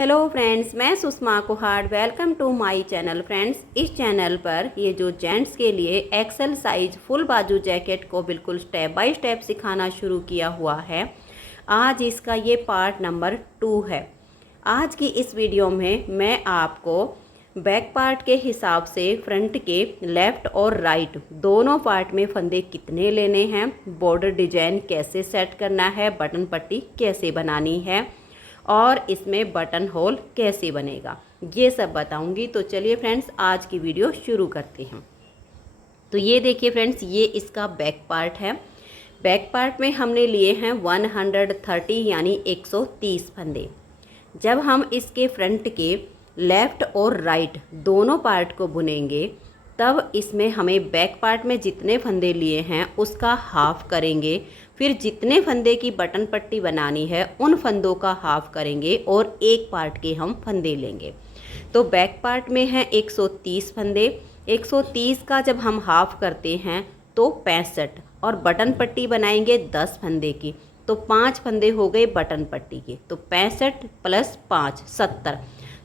Hello friends, मैं Sushma Kuhad. Welcome to my channel. Friends, इस channel पर ये जो जेंट्स के लिए एक्सेल साइज फुल बाजू जैकेट को बिल्कुल स्टेप बाय स्टेप सिखाना शुरू किया हुआ है। आज इसका ये पार्ट नंबर 2 है। आज की इस वीडियो में मैं आपको बैक पार्ट के हिसाब से फ्रंट के लेफ़्ट और राइट दोनों पार्ट में फंदे कितने लेने हैं, बॉर्डर डिजाइन कैसे सेट करना है, बटन पट्टी कैसे बनानी है और इसमें बटन होल कैसे बनेगा, ये सब बताऊंगी। तो चलिए फ्रेंड्स, आज की वीडियो शुरू करते हैं। तो ये देखिए फ्रेंड्स, ये इसका बैक पार्ट है। बैक पार्ट में हमने लिए हैं 130 यानी 130 फंदे। जब हम इसके फ्रंट के लेफ़्ट और राइट दोनों पार्ट को बुनेंगे तब इसमें हमें बैक पार्ट में जितने फंदे लिए हैं उसका हाफ करेंगे, फिर जितने फंदे की बटन पट्टी बनानी है उन फंदों का हाफ करेंगे और एक पार्ट के हम फंदे लेंगे। तो बैक पार्ट में है 130 फंदे। 130 का जब हम हाफ करते हैं तो 65 और बटन पट्टी बनाएंगे 10 फंदे की, तो 5 फंदे हो गए बटन पट्टी के। तो 65 प्लस 5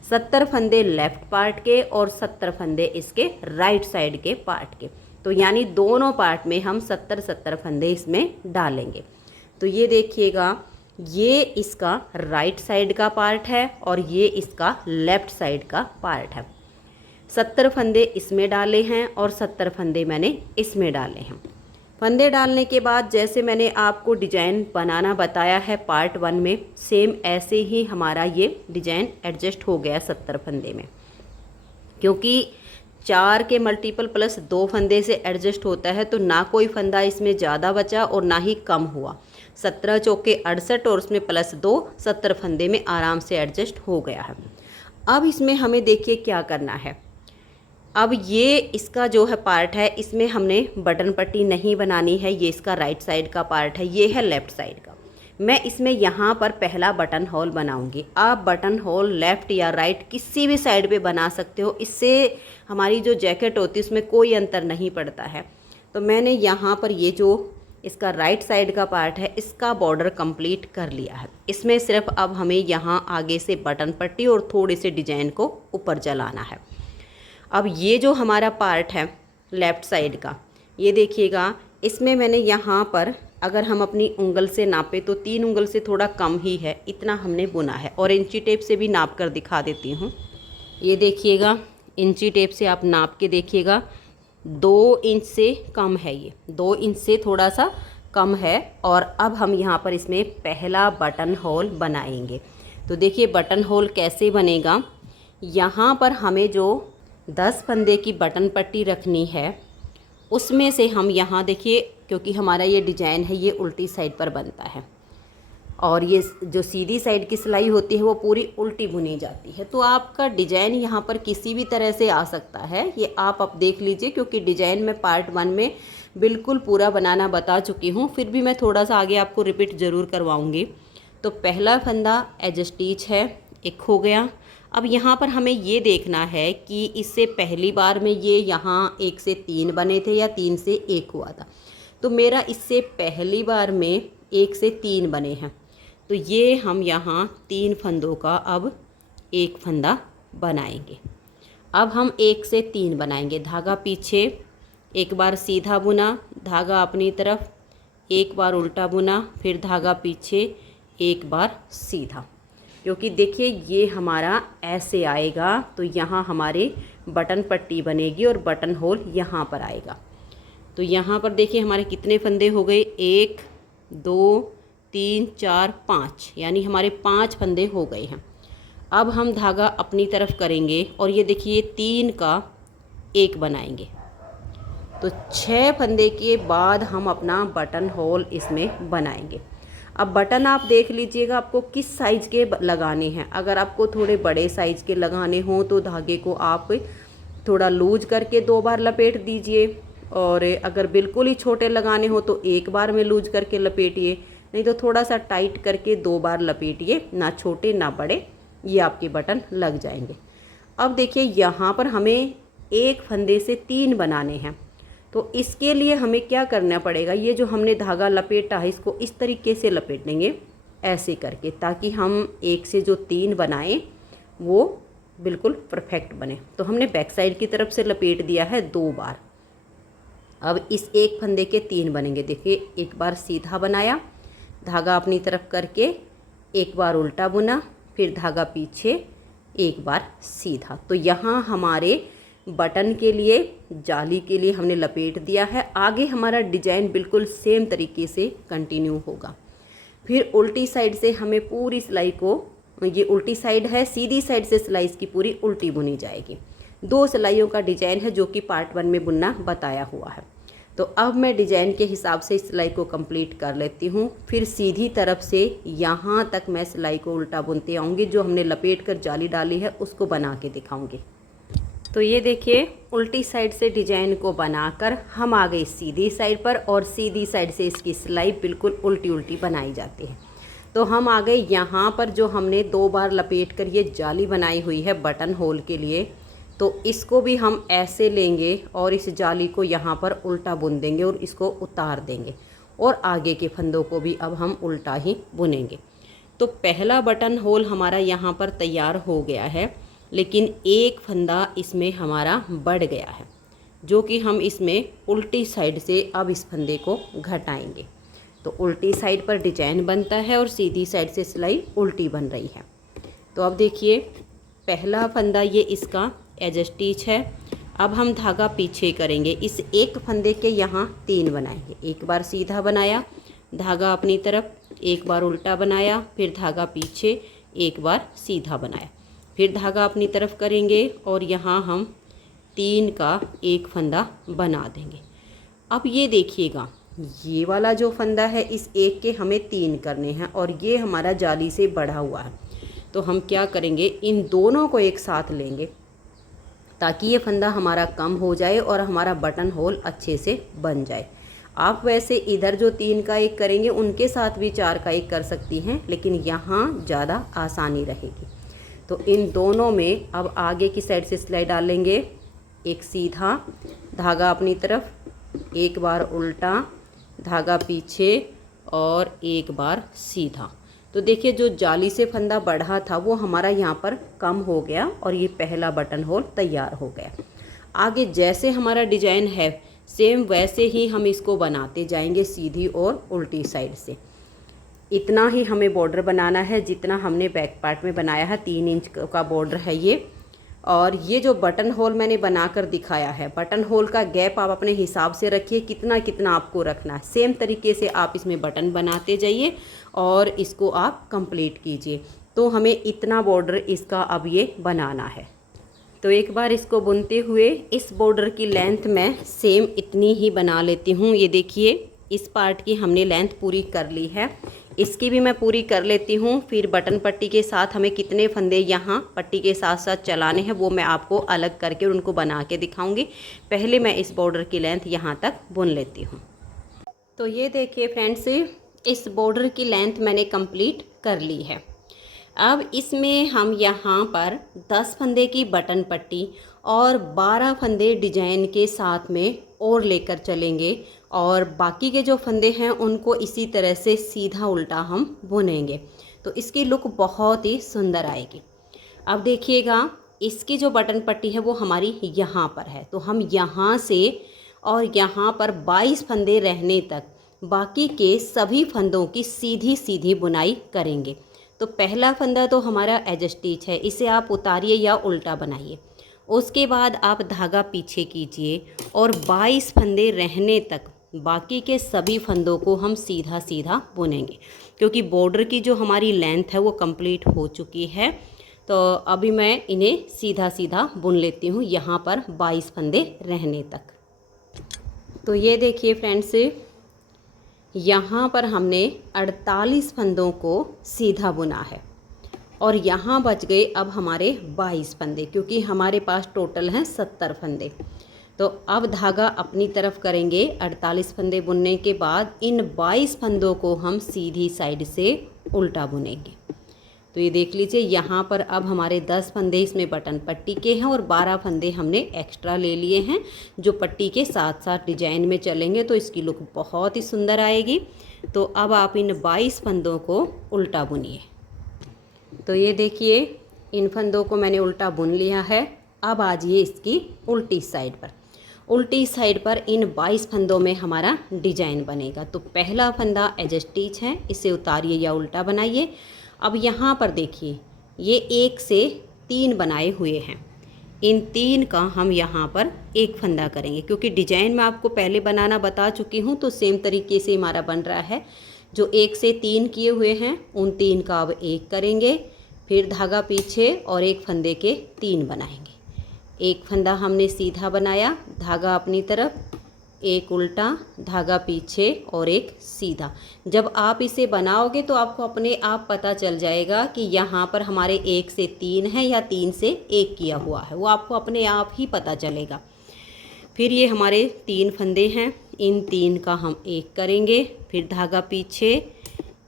70 फंदे लेफ़्ट पार्ट के और 70 फंदे इसके राइट साइड के पार्ट के। तो यानी दोनों पार्ट में हम 70 फंदे इसमें डालेंगे। तो ये देखिएगा, ये इसका राइट साइड का पार्ट है और ये इसका लेफ़्ट साइड का पार्ट है। 70 फंदे इसमें डाले हैं और 70 फंदे मैंने इसमें डाले हैं। फंदे डालने के बाद जैसे मैंने आपको डिजाइन बनाना बताया है पार्ट 1 में, सेम ऐसे ही हमारा ये डिजाइन एडजस्ट हो गया 70 फंदे में, क्योंकि 4 के मल्टीपल प्लस 2 फंदे से एडजस्ट होता है। तो ना कोई फंदा इसमें ज़्यादा बचा और ना ही कम हुआ। 17 चौके 68 और उसमें प्लस 2 70 फंदे में आराम से एडजस्ट हो गया है। अब इसमें हमें देखिए क्या करना है। अब ये इसका जो है पार्ट है, इसमें हमने बटन पट्टी नहीं बनानी है। ये इसका राइट साइड का पार्ट है, ये है लेफ़्ट साइड का। मैं इसमें यहाँ पर पहला बटन होल बनाऊंगी। आप बटन होल लेफ़्ट या राइट किसी भी साइड पे बना सकते हो, इससे हमारी जो जैकेट होती है उसमें कोई अंतर नहीं पड़ता है। तो मैंने यहाँ पर ये जो इसका राइट साइड का पार्ट है इसका बॉर्डर कंप्लीट कर लिया है। इसमें सिर्फ अब हमें यहाँ आगे से बटन पट्टी और थोड़े से डिजाइन को ऊपर चलाना है। अब ये जो हमारा पार्ट है लेफ़्ट साइड का, ये देखिएगा, इसमें मैंने यहाँ पर अगर हम अपनी उंगल से नापे तो 3 उंगल से थोड़ा कम ही है, इतना हमने बुना है। और इंची टेप से भी नाप कर दिखा देती हूँ। ये देखिएगा, इंची टेप से आप नाप के देखिएगा, 2 इंच से कम है। ये 2 इंच से थोड़ा सा कम है। और अब हम यहाँ पर इसमें पहला बटन होल बनाएंगे। तो देखिए बटन होल कैसे बनेगा। यहाँ पर हमें जो 10 फंदे की बटन पट्टी रखनी है उसमें से हम यहाँ देखिए, क्योंकि हमारा ये डिजाइन है ये उल्टी साइड पर बनता है और ये जो सीधी साइड की सिलाई होती है वो पूरी उल्टी बुनी जाती है। तो आपका डिजाइन यहाँ पर किसी भी तरह से आ सकता है, ये आप अब देख लीजिए, क्योंकि डिजाइन मैं पार्ट 1 में बिल्कुल पूरा बनाना बता चुकी हूँ। फिर भी मैं थोड़ा सा आगे आपको रिपीट ज़रूर करवाऊँगी। तो पहला फंदा एज स्टिच है, एक हो गया। अब यहाँ पर हमें ये देखना है कि इससे पहली बार में ये यहाँ 1 से 3 बने थे या 3 से 1 हुआ था। तो मेरा इससे पहली बार में 1 से 3 बने हैं। तो ये हम यहाँ 3 फंदों का अब एक फंदा बनाएंगे। अब हम 1 से 3 बनाएंगे। धागा पीछे, एक बार सीधा बुना, धागा अपनी तरफ, एक बार उल्टा बुना, फिर धागा पीछे, एक बार सीधा। क्योंकि देखिए ये हमारा ऐसे आएगा तो यहाँ हमारे बटन पट्टी बनेगी और बटन होल यहाँ पर आएगा। तो यहाँ पर देखिए हमारे कितने फंदे हो गए, 1 2 3 4 5, यानी हमारे 5 फंदे हो गए हैं। अब हम धागा अपनी तरफ करेंगे और ये देखिए 3 का 1 बनाएंगे। तो 6 फंदे के बाद हम अपना बटन होल इसमें बनाएंगे। अब बटन आप देख लीजिएगा आपको किस साइज़ के लगाने हैं। अगर आपको थोड़े बड़े साइज़ के लगाने हों तो धागे को आप थोड़ा लूज करके 2 बार लपेट दीजिए, और अगर बिल्कुल ही छोटे लगाने हो तो 1 बार में लूज करके लपेटिए, नहीं तो थोड़ा सा टाइट करके 2 बार लपेटिए। ना छोटे ना बड़े, ये आपके बटन लग जाएंगे। अब देखिए यहाँ पर हमें एक फंदे से 3 बनाने हैं। तो इसके लिए हमें क्या करना पड़ेगा, ये जो हमने धागा लपेटा है इसको इस तरीके से लपेटेंगे ऐसे करके, ताकि हम 1 से जो 3 बनाएं वो बिल्कुल परफेक्ट बने। तो हमने बैक साइड की तरफ से लपेट दिया है 2 बार। अब इस एक फंदे के 3 बनेंगे। देखिए, एक बार सीधा बनाया, धागा अपनी तरफ करके एक बार उल्टा बुना, फिर धागा पीछे, एक बार सीधा। तो यहाँ हमारे बटन के लिए, जाली के लिए हमने लपेट दिया है। आगे हमारा डिजाइन बिल्कुल सेम तरीके से कंटिन्यू होगा। फिर उल्टी साइड से हमें पूरी सिलाई को, ये उल्टी साइड है, सीधी साइड से सिलाई की पूरी उल्टी बुनी जाएगी। 2 सिलाइयों का डिजाइन है जो कि पार्ट 1 में बुनना बताया हुआ है। तो अब मैं डिजाइन के हिसाब से इस सिलाई को कंप्लीट कर लेती हूँ। फिर सीधी तरफ से यहाँ तक मैं सिलाई को उल्टा बुनते आऊँगी। जो हमने लपेट कर जाली डाली है उसको बना के दिखाऊँगी। तो ये देखिए, उल्टी साइड से डिजाइन को बनाकर हम आ गए सीधी साइड पर, और सीधी साइड से इसकी सिलाई बिल्कुल उल्टी उल्टी बनाई जाती है। तो हम आ गए यहाँ पर, जो हमने 2 बार लपेट कर ये जाली बनाई हुई है बटन होल के लिए। तो इसको भी हम ऐसे लेंगे और इस जाली को यहाँ पर उल्टा बुन देंगे और इसको उतार देंगे, और आगे के फंदों को भी अब हम उल्टा ही बुनेंगे। तो पहला बटन होल हमारा यहाँ पर तैयार हो गया है, लेकिन एक फंदा इसमें हमारा बढ़ गया है, जो कि हम इसमें उल्टी साइड से अब इस फंदे को घटाएंगे। तो उल्टी साइड पर डिजाइन बनता है और सीधी साइड से सिलाई उल्टी बन रही है। तो अब देखिए, पहला फंदा ये इसका एज स्टिच है। अब हम धागा पीछे करेंगे। इस एक फंदे के यहाँ 3 बनाएंगे। एक बार सीधा बनाया, धागा अपनी तरफ, एक बार उल्टा बनाया, फिर धागा पीछे, एक बार सीधा बनाया, फिर धागा अपनी तरफ करेंगे और यहाँ हम 3 का एक फंदा बना देंगे। अब ये देखिएगा, ये वाला जो फंदा है, इस एक के हमें 3 करने हैं और ये हमारा जाली से बढ़ा हुआ है। तो हम क्या करेंगे, इन दोनों को एक साथ लेंगे ताकि ये फंदा हमारा कम हो जाए और हमारा बटन होल अच्छे से बन जाए। आप वैसे इधर जो 3 का एक करेंगे उनके साथ भी 4 का एक कर सकती हैं, लेकिन यहाँ ज़्यादा आसानी रहेगी। तो इन दोनों में अब आगे की साइड से सिलाई डालेंगे। एक सीधा, धागा अपनी तरफ, एक बार उल्टा, धागा पीछे और एक बार सीधा। तो देखिए, जो जाली से फंदा बढ़ा था वो हमारा यहाँ पर कम हो गया और ये पहला बटन होल तैयार हो गया। आगे जैसे हमारा डिजाइन है सेम वैसे ही हम इसको बनाते जाएंगे, सीधी और उल्टी साइड से। इतना ही हमें बॉर्डर बनाना है जितना हमने बैक पार्ट में बनाया है। 3 इंच का बॉर्डर है ये। और ये जो बटन होल मैंने बनाकर दिखाया है, बटन होल का गैप आप अपने हिसाब से रखिए, कितना कितना आपको रखना है। सेम तरीके से आप इसमें बटन बनाते जाइए और इसको आप कंप्लीट कीजिए। तो हमें इतना बॉर्डर इसका अब ये बनाना है। तो एक बार इसको बुनते हुए इस बॉर्डर की लेंथ मैं सेम इतनी ही बना लेती हूँ। ये देखिए, इस पार्ट की हमने लेंथ पूरी कर ली है, इसकी भी मैं पूरी कर लेती हूँ। फिर बटन पट्टी के साथ हमें कितने फंदे यहाँ पट्टी के साथ साथ चलाने हैं वो मैं आपको अलग करके उनको बना के दिखाऊंगी। पहले मैं इस बॉर्डर की लेंथ यहाँ तक बुन लेती हूँ। तो ये देखिए फ्रेंड्स, इस बॉर्डर की लेंथ मैंने कंप्लीट कर ली है। अब इसमें हम यहाँ पर 10 फंदे की बटन पट्टी और 12 फंदे डिजाइन के साथ में और लेकर चलेंगे, और बाकी के जो फंदे हैं उनको इसी तरह से सीधा उल्टा हम बुनेंगे। तो इसकी लुक बहुत ही सुंदर आएगी। अब देखिएगा, इसकी जो बटन पट्टी है वो हमारी यहाँ पर है। तो हम यहाँ से और यहाँ पर 22 फंदे रहने तक बाकी के सभी फंदों की सीधी सीधी बुनाई करेंगे। तो पहला फंदा तो हमारा एज स्टिच है, इसे आप उतारिए या उल्टा बनाइए। उसके बाद आप धागा पीछे कीजिए और 22 फंदे रहने तक बाकी के सभी फंदों को हम सीधा सीधा बुनेंगे, क्योंकि बॉर्डर की जो हमारी लेंथ है वो कंप्लीट हो चुकी है। तो अभी मैं इन्हें सीधा सीधा बुन लेती हूँ यहाँ पर 22 फंदे रहने तक। तो ये देखिए फ्रेंड्स, यहाँ पर हमने 48 फंदों को सीधा बुना है और यहाँ बच गए अब हमारे 22 फंदे, क्योंकि हमारे पास टोटल हैं 70 फंदे। तो अब धागा अपनी तरफ करेंगे। 48 फंदे बुनने के बाद इन 22 फंदों को हम सीधी साइड से उल्टा बुनेंगे। तो ये देख लीजिए, यहाँ पर अब हमारे 10 फंदे इसमें बटन पट्टी के हैं और 12 फंदे हमने एक्स्ट्रा ले लिए हैं जो पट्टी के साथ साथ डिजाइन में चलेंगे। तो इसकी लुक बहुत ही सुंदर आएगी। तो अब आप इन 22 फंदों को उल्टा बुनिए। तो ये देखिए, इन फंदों को मैंने उल्टा बुन लिया है। अब आ जाइए इसकी उल्टी साइड पर। उल्टी साइड पर इन 22 फंदों में हमारा डिजाइन बनेगा। तो पहला फंदा एज स्टिच है, इसे उतारिए या उल्टा बनाइए। अब यहाँ पर देखिए ये 1 से 3 बनाए हुए हैं, इन 3 का हम यहाँ पर एक फंदा करेंगे, क्योंकि डिजाइन मैं आपको पहले बनाना बता चुकी हूँ। तो सेम तरीके से हमारा बन रहा है। जो 1 से 3 किए हुए हैं उन 3 का अब एक करेंगे, फिर धागा पीछे और एक फंदे के 3 बनाएंगे। एक फंदा हमने सीधा बनाया, धागा अपनी तरफ, एक उल्टा, धागा पीछे और एक सीधा। जब आप इसे बनाओगे तो आपको अपने आप पता चल जाएगा कि यहाँ पर हमारे 1 से 3 है या 3 से 1 किया हुआ है, वो आपको अपने आप ही पता चलेगा। फिर ये हमारे 3 फंदे हैं, इन 3 का हम एक करेंगे, फिर धागा पीछे,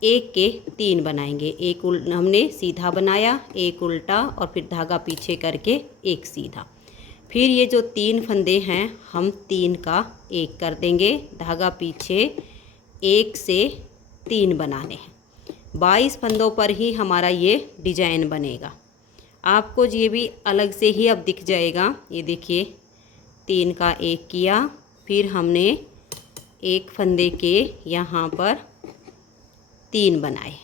एक के 3 बनाएंगे। एक हमने सीधा बनाया, एक उल्टा और फिर धागा पीछे करके एक सीधा। फिर ये जो 3 फंदे हैं हम 3 का एक कर देंगे, धागा पीछे, 1 से 3 बनाने हैं। 22 फंदों पर ही हमारा ये डिजाइन बनेगा। आपको ये भी अलग से ही अब दिख जाएगा। ये देखिए 3 का एक किया, फिर हमने एक फंदे के यहाँ पर 3 बनाए।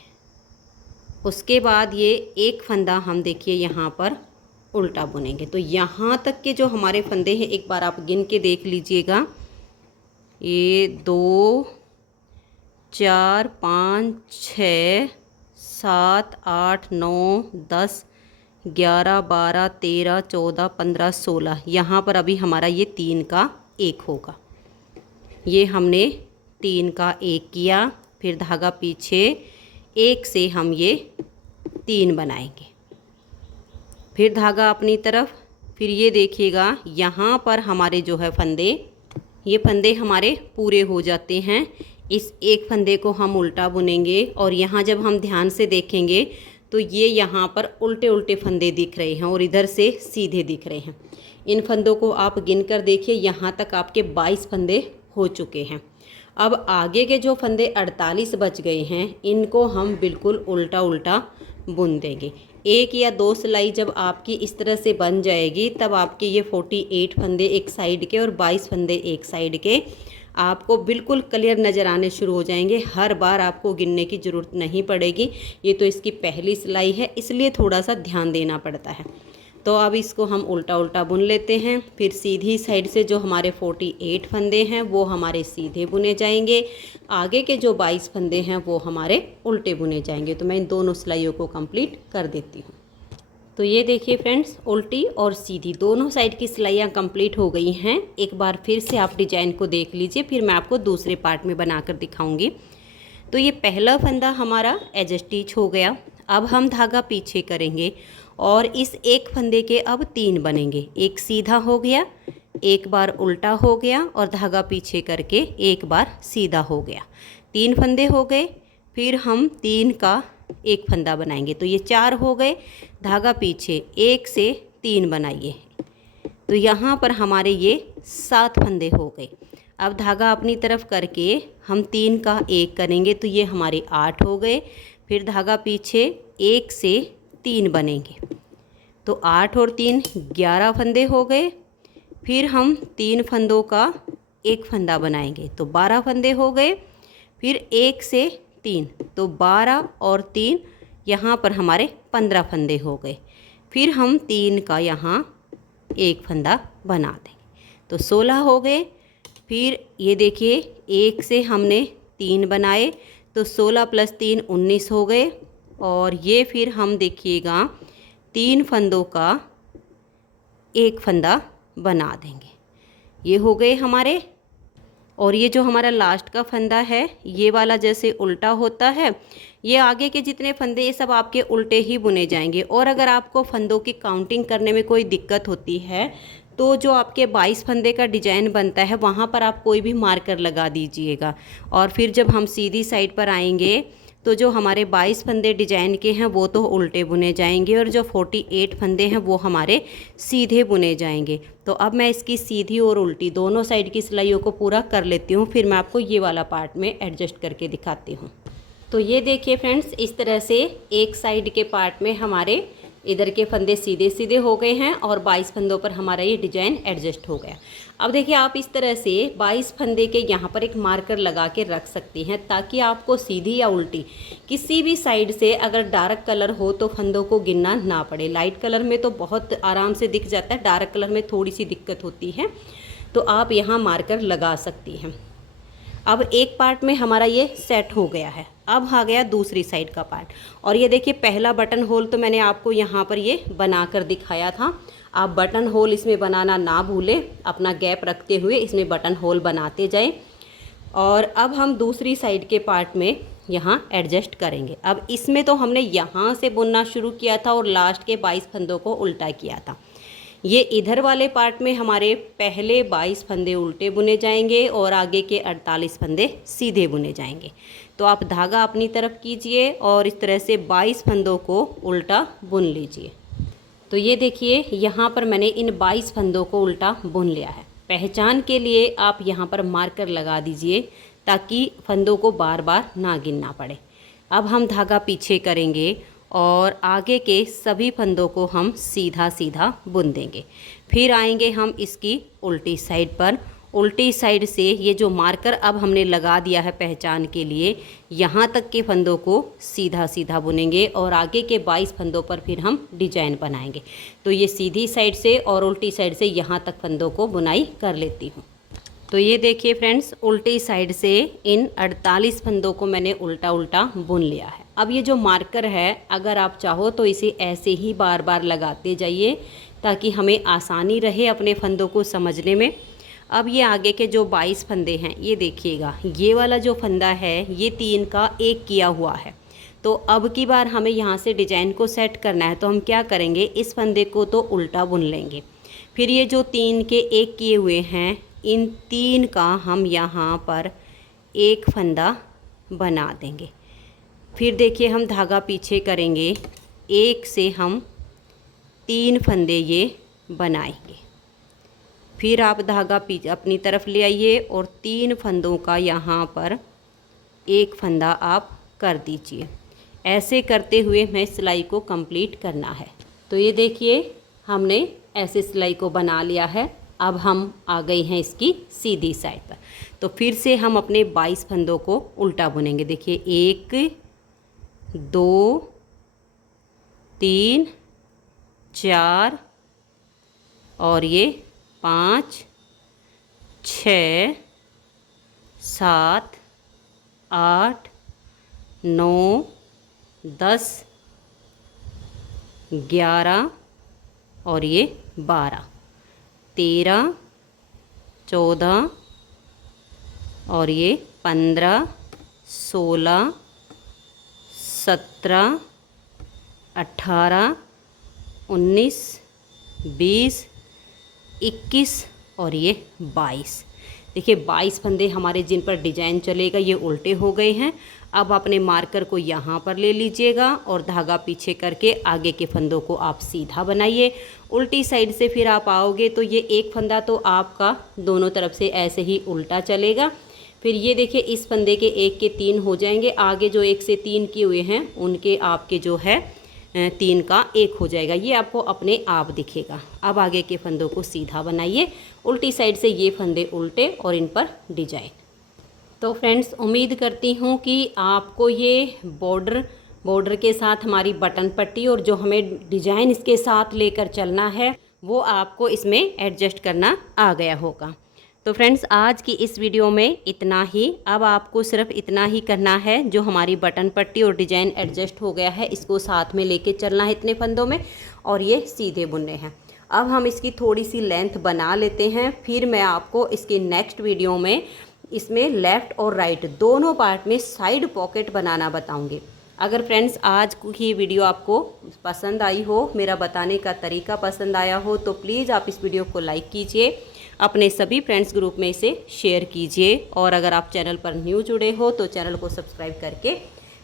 उसके बाद ये एक फंदा हम देखिए यहाँ पर उल्टा बुनेंगे। तो यहाँ तक के जो हमारे फंदे हैं एक बार आप गिन के देख लीजिएगा। ये 2 4 5 6 7 8 9 10 11 12 13 14 15 16। यहाँ पर अभी हमारा ये 3 का एक होगा। ये हमने 3 का एक किया, फिर धागा पीछे, 1 से हम ये 3 बनाएंगे, फिर धागा अपनी तरफ। फिर ये देखिएगा यहाँ पर हमारे जो है फंदे, ये फंदे हमारे पूरे हो जाते हैं। इस एक फंदे को हम उल्टा बुनेंगे और यहाँ जब हम ध्यान से देखेंगे तो ये यहाँ पर उल्टे उल्टे फंदे दिख रहे हैं और इधर से सीधे दिख रहे हैं। इन फंदों को आप गिन कर देखिए, यहाँ तक आपके 22 फंदे हो चुके हैं। अब आगे के जो फंदे 48 बच गए हैं इनको हम बिल्कुल उल्टा उल्टा बुन देंगे। 1 या 2 सिलाई जब आपकी इस तरह से बन जाएगी तब आपके ये 48 फंदे एक साइड के और 22 फंदे एक साइड के आपको बिल्कुल क्लियर नज़र आने शुरू हो जाएंगे। हर बार आपको गिनने की ज़रूरत नहीं पड़ेगी। ये तो इसकी पहली सिलाई है, इसलिए थोड़ा सा ध्यान देना पड़ता है। तो अब इसको हम उल्टा उल्टा बुन लेते हैं। फिर सीधी साइड से जो हमारे 48 फंदे हैं वो हमारे सीधे बुने जाएंगे, आगे के जो 22 फंदे हैं वो हमारे उल्टे बुने जाएंगे। तो मैं इन दोनों सिलाइयों को कंप्लीट कर देती हूँ। तो ये देखिए फ्रेंड्स, उल्टी और सीधी दोनों साइड की सिलाइयाँ कंप्लीट हो गई हैं। एक बार फिर से आप डिजाइन को देख लीजिए, फिर मैं आपको दूसरे पार्ट में बनाकर दिखाऊंगी। तो ये पहला फंदा हमारा एज स्टिच हो गया। अब हम धागा पीछे करेंगे और इस एक फंदे के अब 3 बनेंगे। एक सीधा हो गया, एक बार उल्टा हो गया और धागा पीछे करके एक बार सीधा हो गया। 3 फंदे हो गए। फिर हम 3 का एक फंदा बनाएंगे, तो ये 4 हो गए। धागा पीछे, 1 से 3 बनाइए, तो यहाँ पर हमारे ये 7 फंदे हो गए। अब धागा अपनी तरफ करके हम 3 का एक करेंगे, तो ये हमारे 8 हो गए। फिर धागा पीछे, 1 से 3 बनेंगे, तो 8 और 3 11 फंदे हो गए। फिर हम 3 फंदों का एक फंदा बनाएंगे, तो 12 फंदे हो गए। फिर 1 से 3, तो 12 और 3 यहाँ पर हमारे 15 फंदे हो गए। फिर हम 3 का यहाँ एक फंदा बना देंगे, तो 16 हो गए। फिर ये देखिए 1 से हमने 3 बनाए, तो 16 + 3 19 हो गए। और ये फिर हम देखिएगा 3 फंदों का एक फंदा बना देंगे। ये हो गए हमारे। और ये जो हमारा लास्ट का फंदा है ये वाला जैसे उल्टा होता है, ये आगे के जितने फंदे ये सब आपके उल्टे ही बुने जाएंगे। और अगर आपको फंदों की काउंटिंग करने में कोई दिक्कत होती है तो जो आपके 22 फंदे का डिजाइन बनता है वहाँ पर आप कोई भी मार्कर लगा दीजिएगा। और फिर जब हम सीधी साइड पर आएंगे तो जो हमारे 22 फंदे डिजाइन के हैं वो तो उल्टे बुने जाएंगे और जो 48 फंदे हैं वो हमारे सीधे बुने जाएंगे। तो अब मैं इसकी सीधी और उल्टी दोनों साइड की सिलाइयों को पूरा कर लेती हूँ, फिर मैं आपको ये वाला पार्ट में एडजस्ट करके दिखाती हूँ। तो ये देखिए फ्रेंड्स, इस तरह से एक साइड के पार्ट में हमारे इधर के फंदे सीधे सीधे हो गए हैं और 22 फंदों पर हमारा ये डिजाइन एडजस्ट हो गया। अब देखिए आप इस तरह से 22 फंदे के यहाँ पर एक मार्कर लगा के रख सकती हैं, ताकि आपको सीधी या उल्टी किसी भी साइड से अगर डार्क कलर हो तो फंदों को गिनना ना पड़े। लाइट कलर में तो बहुत आराम से दिख जाता है, डार्क कलर में थोड़ी सी दिक्कत होती है, तो आप यहाँ मार्कर लगा सकती हैं। अब एक पार्ट में हमारा ये सेट हो गया है। अब आ गया दूसरी साइड का पार्ट, और ये देखिए पहला बटन होल तो मैंने आपको यहाँ पर ये बनाकर दिखाया था। आप बटन होल इसमें बनाना ना भूलें, अपना गैप रखते हुए इसमें बटन होल बनाते जाएं। और अब हम दूसरी साइड के पार्ट में यहाँ एडजस्ट करेंगे। अब इसमें तो हमने यहाँ से बुनना शुरू किया था और लास्ट के 22 फंदों को उल्टा किया था। ये इधर वाले पार्ट में हमारे पहले 22 फंदे उल्टे बुने जाएंगे और आगे के 48 फंदे सीधे बुने जाएंगे। तो आप धागा अपनी तरफ कीजिए और इस तरह से 22 फंदों को उल्टा बुन लीजिए। तो ये देखिए यहाँ पर मैंने इन 22 फंदों को उल्टा बुन लिया है। पहचान के लिए आप यहाँ पर मार्कर लगा दीजिए, ताकि फंदों को बार बार ना गिनना पड़े। अब हम धागा पीछे करेंगे और आगे के सभी फंदों को हम सीधा सीधा बुन देंगे। फिर आएंगे हम इसकी उल्टी साइड पर। उल्टी साइड से ये जो मार्कर अब हमने लगा दिया है पहचान के लिए, यहाँ तक के फंदों को सीधा सीधा बुनेंगे और आगे के 22 फंदों पर फिर हम डिजाइन बनाएंगे। तो ये सीधी साइड से और उल्टी साइड से यहाँ तक फंदों को बुनाई कर लेती हूँ। तो ये देखिए फ्रेंड्स, उल्टी साइड से इन 48 फंदों को मैंने उल्टा उल्टा बुन लिया है। अब ये जो मार्कर है, अगर आप चाहो तो इसे ऐसे ही बार बार लगाते जाइए, ताकि हमें आसानी रहे अपने फंदों को समझने में। अब ये आगे के जो 22 फंदे हैं, ये देखिएगा, ये वाला जो फंदा है ये 3 का 1 किया हुआ है। तो अब की बार हमें यहाँ से डिजाइन को सेट करना है, तो हम क्या करेंगे, इस फंदे को तो उल्टा बुन लेंगे। फिर ये जो 3 के 1 किए हुए हैं, इन 3 का हम यहाँ पर एक फंदा बना देंगे। फिर देखिए हम धागा पीछे करेंगे, 1 से हम 3 फंदे ये बनाएंगे। फिर आप धागा पीछे अपनी तरफ ले आइए और 3 फंदों का यहाँ पर एक फंदा आप कर दीजिए। ऐसे करते हुए हमें सिलाई को कंप्लीट करना है। तो ये देखिए हमने ऐसे सिलाई को बना लिया है। अब हम आ गए हैं इसकी सीधी साइड पर। तो फिर से हम अपने 22 फंदों को उल्टा बुनेंगे। देखिए 1 2 3 4 और ये 5 6 7 8 9 10 11 और ये 12 13 14 और ये 15 16 17 18 19 20 21 और ये 22। देखिए 22 फंदे हमारे जिन पर डिजाइन चलेगा ये उल्टे हो गए हैं। अब अपने मार्कर को यहाँ पर ले लीजिएगा और धागा पीछे करके आगे के फंदों को आप सीधा बनाइए। उल्टी साइड से फिर आप आओगे तो ये एक फंदा तो आपका दोनों तरफ से ऐसे ही उल्टा चलेगा। फिर ये देखिए इस फंदे के 1 के 3 हो जाएंगे। आगे जो 1 से 3 किए हुए हैं उनके आपके जो है 3 का 1 हो जाएगा। ये आपको अपने आप दिखेगा। अब आगे के फंदों को सीधा बनाइए। उल्टी साइड से ये फंदे उल्टे और इन पर डिजाइन। तो फ्रेंड्स उम्मीद करती हूँ कि आपको ये बॉर्डर के साथ हमारी बटन पट्टी और जो हमें डिजाइन इसके साथ लेकर चलना है वो आपको इसमें एडजस्ट करना आ गया होगा। तो फ्रेंड्स आज की इस वीडियो में इतना ही। अब आपको सिर्फ इतना ही करना है, जो हमारी बटन पट्टी और डिजाइन एडजस्ट हो गया है इसको साथ में लेके चलना है इतने फंदों में और ये सीधे बुनने हैं। अब हम इसकी थोड़ी सी लेंथ बना लेते हैं। फिर मैं आपको इसकी नेक्स्ट वीडियो में इसमें लेफ़्ट और राइट दोनों पार्ट में साइड पॉकेट बनाना बताऊंगी। अगर फ्रेंड्स आज की वीडियो आपको पसंद आई हो, मेरा बताने का तरीका पसंद आया हो, तो प्लीज़ आप इस वीडियो को लाइक कीजिए, अपने सभी फ्रेंड्स ग्रुप में इसे शेयर कीजिए और अगर आप चैनल पर न्यू जुड़े हो तो चैनल को सब्सक्राइब करके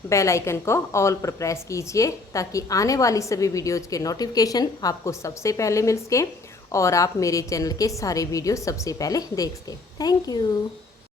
बेल आइकन को ऑल पर प्रेस कीजिए, ताकि आने वाली सभी वीडियोज़ के नोटिफिकेशन आपको सबसे पहले मिल सके और आप मेरे चैनल के सारे वीडियो सबसे पहले देख सकें। Thank you.